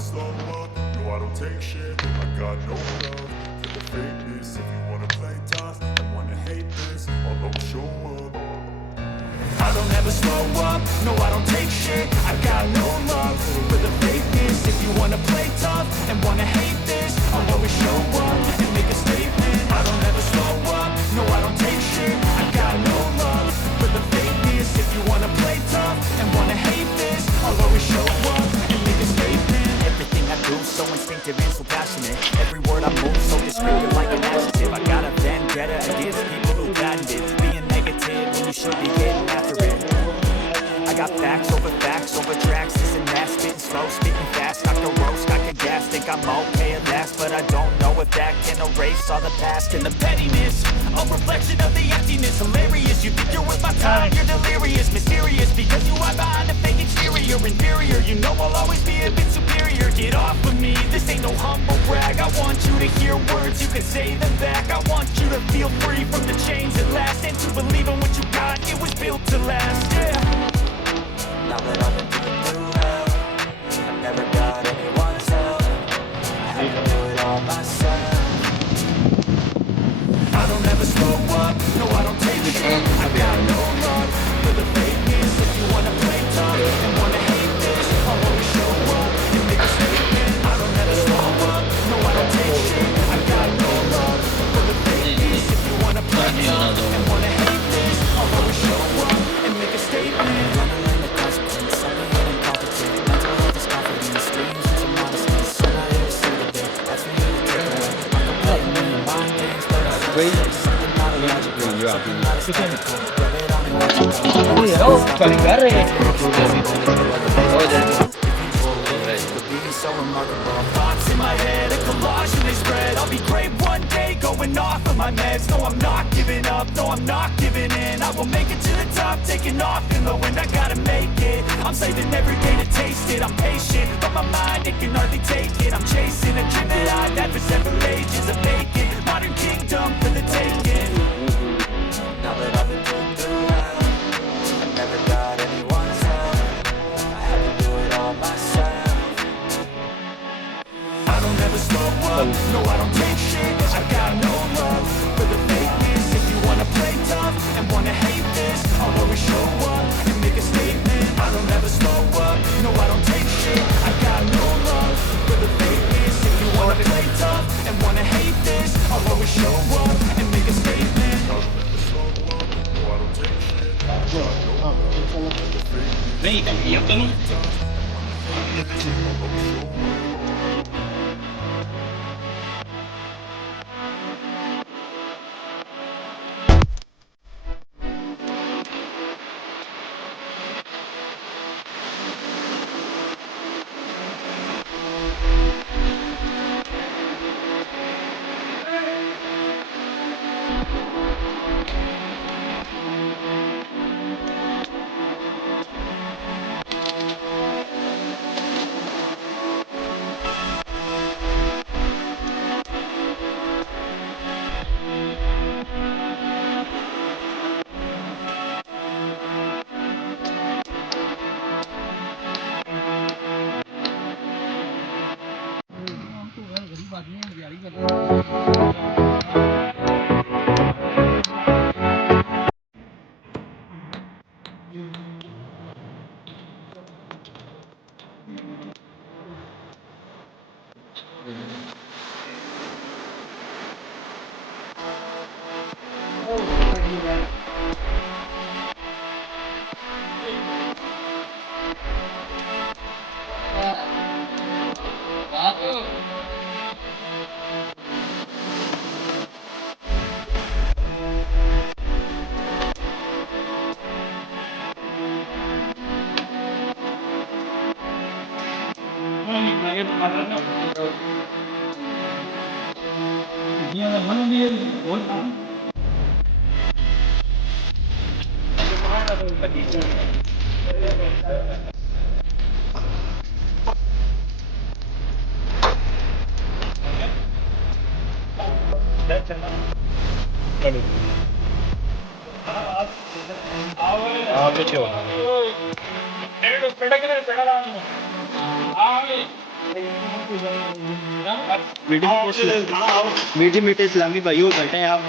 slow up, no I don't take shit. I got no love for the fakeness. If you wanna play tough and wanna hate this, I'll always show up. I don't ever slow up, no I don't take shit. I got no love for the fakeness. If you wanna play tough and wanna hate this, I'll always show up and make a statement. I don't ever slow up, no I don't take shit. I got no love for the fakeness. If you wanna play tough and wanna hate this, I'll always show up and make a statement. Everything I do so instinctive and so passionate. Every word I move so descriptive like an adjective. I got a vendetta against people who patented being negative when you should be getting after it. I got facts over tracks. This and that, spitting slow, speaking fast. I can roast, I can gas, think I'm okay at last, but I don't know if that can erase all the past and the pettiness. A reflection of the emptiness, hilarious. You think you're worth my time, you're delirious, mysterious, because you are behind a fake exterior, inferior. You know I'll always be a bit superior. Get off of me, this ain't no humble brag. I want you to hear words, you can say them back. I want you to feel free from the chains at last, and to believe in what you got, it was built to last, yeah. Now that I've been through hell, I've never got anyone's help. I had to do it all myself. I don't ever slow up, no I don't take shit. I got no love for the fakeness. If you wanna play tough and wanna hate this, I'll always show up and make a statement. I don't ever slow up, no I don't take shit. I got no love for the fakeness. If you wanna play tough and wanna hate this, I'll always show up and make a statement. So remarkable. Thoughts in my head, a collage and they spread. I'll be great one day, going off of my meds. No, I'm not giving up, no, I'm not giving in. I will make it to the top, taking off in the wind. I gotta make it, I'm saving every day to taste it. I'm patient, but my mind, it can hardly take it. I'm chasing a dream that I've had for several ages. A vacant, modern kingdom for the taking. Now that I've been through hell, I've never got anyone's help. I had to do it all myself. I don't ever slow up, no I don't take shit. I got no love for the fakeness. If you wanna play tough and wanna hate this, I'll always show up and make a statement. I don't ever slow up, no I don't take shit. I got no love for the fakeness. If you wanna play tough and wanna hate this, I'll always show up and make a statement. I don't ever slow up, no I don't take shit. I got no love for the fakeness. मीठी मीठी इस्लामी भाइयों बैठे हैं आप।